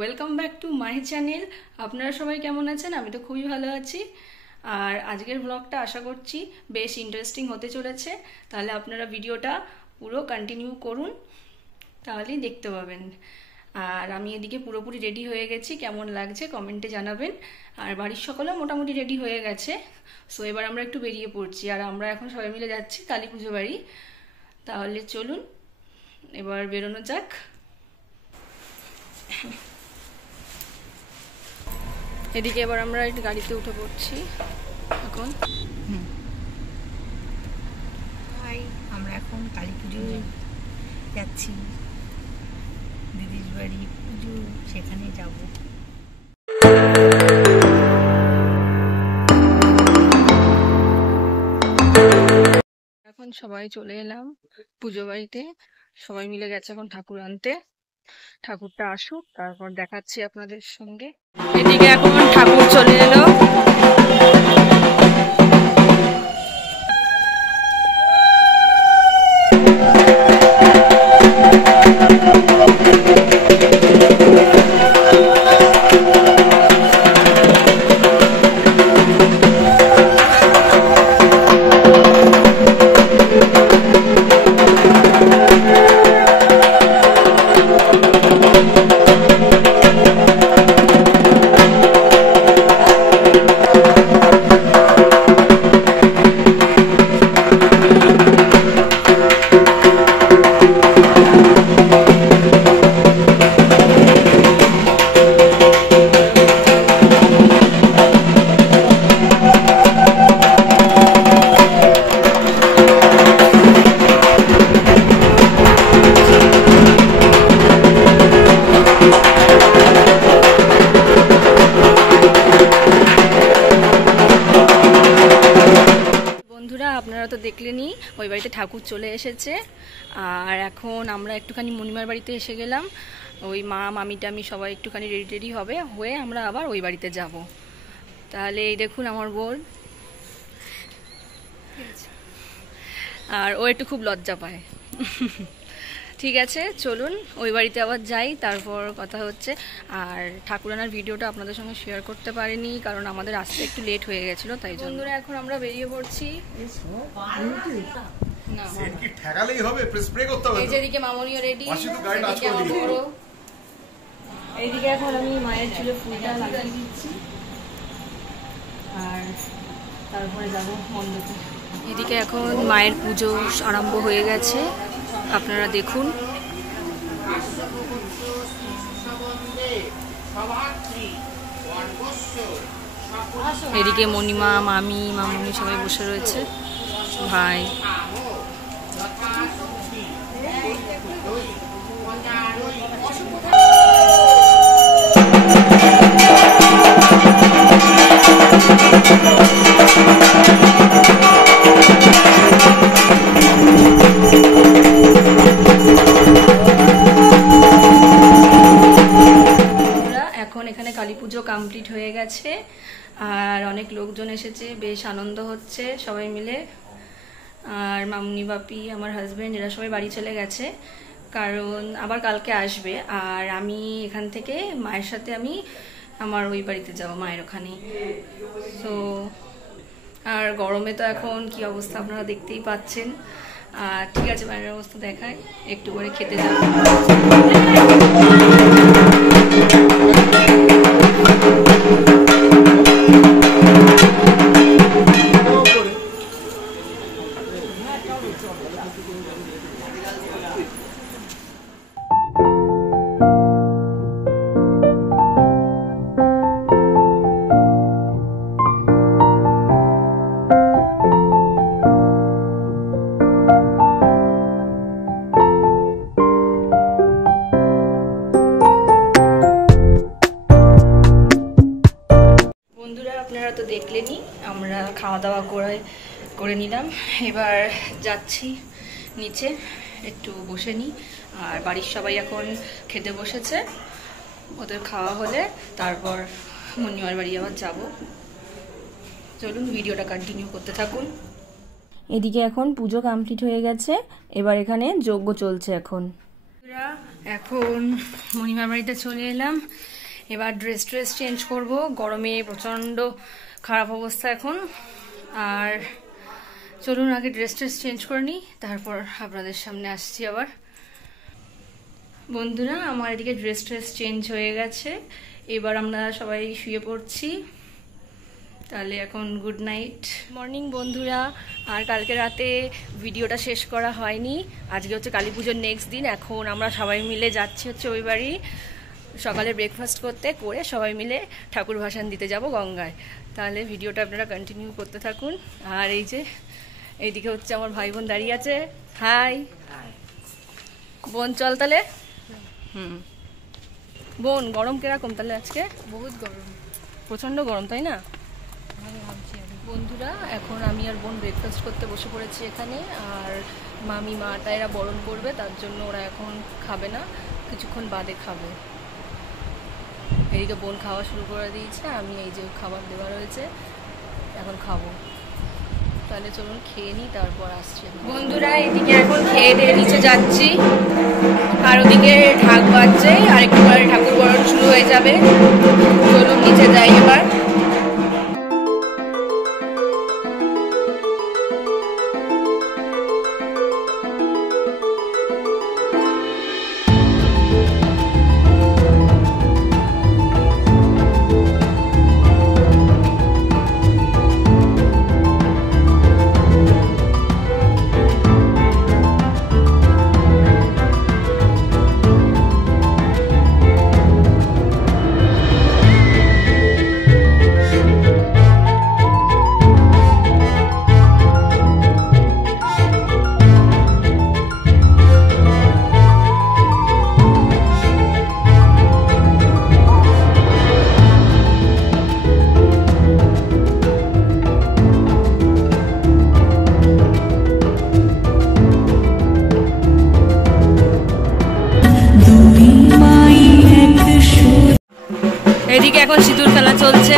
Welcome back to my channel. আপনারা সবাই কেমন আছেন? আমি তো খুবই ভালো আছি। আর আজকের ব্লগটা আশা করছি বেশ ইন্টারেস্টিং হতে চলেছে। তাহলে আপনারা ভিডিওটা পুরো কন্টিনিউ করুন, তাহলেই দেখতে পাবেন। আর আমি এদিকে পুরোপুরি রেডি হয়ে গেছি, কেমন লাগছে কমেন্টে জানাবেন। আর বাড়ির সকলেও মোটামুটি রেডি হয়ে গেছে। সো এবার আমরা একটু বেরিয়ে পড়ছি, আর আমরা এখন সবাই মিলে যাচ্ছি কালী পুজো বাড়ি। তাহলে চলুন এবার বেরোনো যাক। এদিকে এবার আমরা একটু গাড়িতে উঠে পড়ছি এখন। আমরা এখন কালী পুজোয় যাচ্ছি, দিদির বাড়ি পুজো, সেখানে যাব। এখন সবাই চলে এলাম পুজো বাড়িতে, সবাই মিলে গেছে এখন ঠাকুর আনতে। ঠাকুরটা আসুক, তারপর দেখাচ্ছি আপনাদের সঙ্গে। এদিকে এখন ঠাকুর চলে এলো। আপনারা তো দেখলেনই ওই বাড়িতে ঠাকুর চলে এসেছে। আর এখন আমরা একটুখানি মণিমার বাড়িতে এসে গেলাম। ওই মা মামি টামি সবাই একটুখানি রেডি হয়ে আমরা আবার ওই বাড়িতে যাব। তাহলে এই দেখুন আমার বোন, আর ও একটু খুব লজ্জা পায়। ঠিক আছে, চলুন ওই বাড়িতে আবার যাই, তারপর কথা হচ্ছে। আর ঠাকুর আনার ভিডিওটা আপনাদের সঙ্গে শেয়ার করতে পারিনি, কারণ আমাদের আসতে একটু লেট হয়ে গেছিলো, তাই জন্য। বন্ধুরা এখন আমরা বেরিয়ে পড়ছি। এই যেদিকে মামনিও রেডি, এইদিকে এখন আমি মায়ের চুলে ফুলটা লাগিয়ে দিচ্ছি, আর তারপরে যাবো মণ্ডপে। এদিকে এখন মায়ের পুজো আরম্ভ হয়ে গেছে, আপনারা দেখুন। এদিকে মণিমা মামি মামনি সবাই বসে রয়েছে, ভাই। এখন এখানে কালী পুজো কমপ্লিট হয়ে গেছে, আর অনেক লোকজন এসেছে, বেশ আনন্দ হচ্ছে সবাই মিলে। আর মামনি বাপি আমার হাজব্যান্ড এরা সবাই বাড়ি চলে গেছে, কারণ আবার কালকে আসবে। আর আমি এখান থেকে মায়ের সাথে আমি আমার ওই বাড়িতে যাব, মায়ের ওখানে। তো আর গরমে তো এখন কি অবস্থা আপনারা দেখতেই পাচ্ছেন। আর ঠিক আছে, বাইরের অবস্থা দেখায়, একটু করে খেতে যাব। আপনারা তো দেখলেনই, আমরা খাওয়া দাওয়া করে নিলাম। এবার যাচ্ছি নিচে একটু বসে নিই। আর বাড়ির সবাই এখন খেতে বসেছে, ওদের খাওয়া হলে তারপর মণিমার বাড়ি আবার যাব। চলুন ভিডিওটা কন্টিনিউ করতে থাকুন। এদিকে এখন পুজো কমপ্লিট হয়ে গেছে, এবার এখানে যজ্ঞ চলছে। এখন এখন মণিমার বাড়িতে চলে এলাম। এবার ড্রেস চেঞ্জ করব, গরমে প্রচণ্ড খারাপ অবস্থা এখন। আর চলুন আগে ড্রেস চেঞ্জ করে নিই, তারপর আপনাদের সামনে আসছি আবার। বন্ধুরা, আমার এদিকে ড্রেস চেঞ্জ হয়ে গেছে, এবার আমরা সবাই শুয়ে পড়ছি। তাহলে এখন গুড নাইট। মর্নিং বন্ধুরা। আর কালকে রাতে ভিডিওটা শেষ করা হয়নি, আজকে হচ্ছে কালী পুজোর নেক্সট দিন। এখন আমরা সবাই মিলে যাচ্ছি হচ্ছে ওই বাড়ি, সকালে ব্রেকফাস্ট করে সবাই মিলে ঠাকুর ভাসান দিতে যাব গঙ্গায়। তাহলে ভিডিওটা আপনারা কন্টিনিউ করতে থাকুন। আর এই যে এইদিকে হচ্ছে আমার ভাই বোন দাঁড়িয়ে আছে। হাই বোন, চল তাহলে। বোন, গরম কিরকম তাহলে আজকে? বহুত গরম, প্রচণ্ড গরম, তাই না? বন্ধুরা, এখন আমি আর বোন ব্রেকফাস্ট করতে বসে পড়েছি এখানে। আর মামি মাটা এরা বরণ করবে, তার জন্য ওরা এখন খাবে না, কিছুক্ষণ বাদে খাবে। এদিকে বোন খাওয়া শুরু করে দিয়েছে, আমি এই যে খাবার দেওয়া রয়েছে এখন খাবো। তাহলে চলুন খেয়ে নিই, তারপর আসছি। বন্ধুরা, এদিকে এখন খেয়ে দিয়ে নিচে যাচ্ছি, আর ওদিকে ঢাক বাজছে, আর একটু পরে ঠাকুর বরণ শুরু হয়ে যাবে। চলুন নিচে যাই এবার। এদিকে এখন সিঁদুর খেলা চলছে।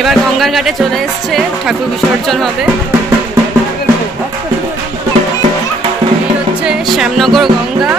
এবার গঙ্গার ঘাটে চলে এসছে, ঠাকুর বিসর্জন হবে। এই হচ্ছে শ্যামনগর গঙ্গা।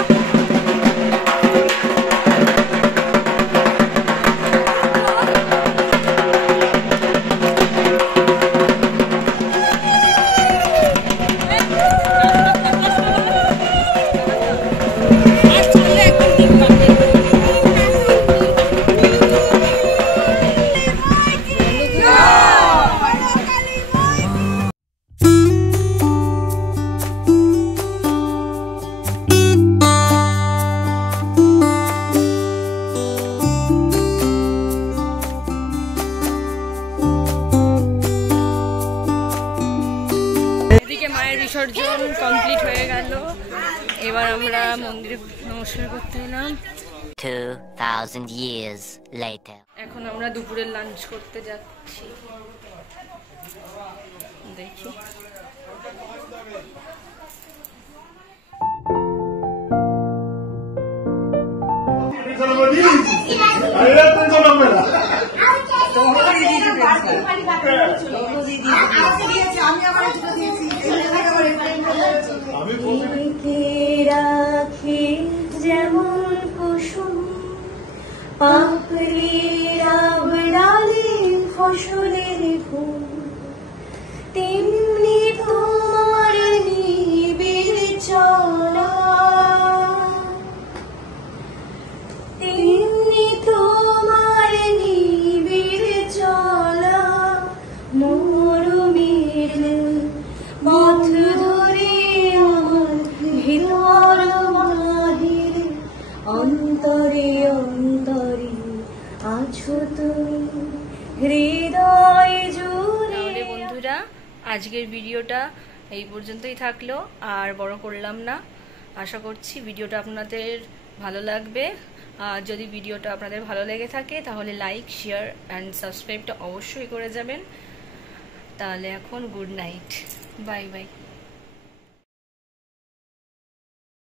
বিসর্জন কমপ্লিট হয়ে গেল, এবার আমরা মন্দিরে নমস্কার করতে এলাম। 2000 years later. এখন আমরা দুপুরের লাঞ্চ করতে যাচ্ছি, দেখি। যেমন কুসুম পাপড়ির আবড়ালে ফসলের ফুল, তেমনি আছো তুমি হৃদয় জুড়ে। তাহলে বন্ধুরা আজকের ভিডিওটা এই পর্যন্তই থাকলো, আর বড় করলাম না। আশা করছি ভিডিওটা আপনাদের ভালো লাগবে। আর যদি ভিডিওটা আপনাদের ভালো লেগে থাকে তাহলে লাইক, শেয়ার অ্যান্ড সাবস্ক্রাইবটা অবশ্যই করে যাবেন। তাহলে এখন গুড নাইট, বাই বাই।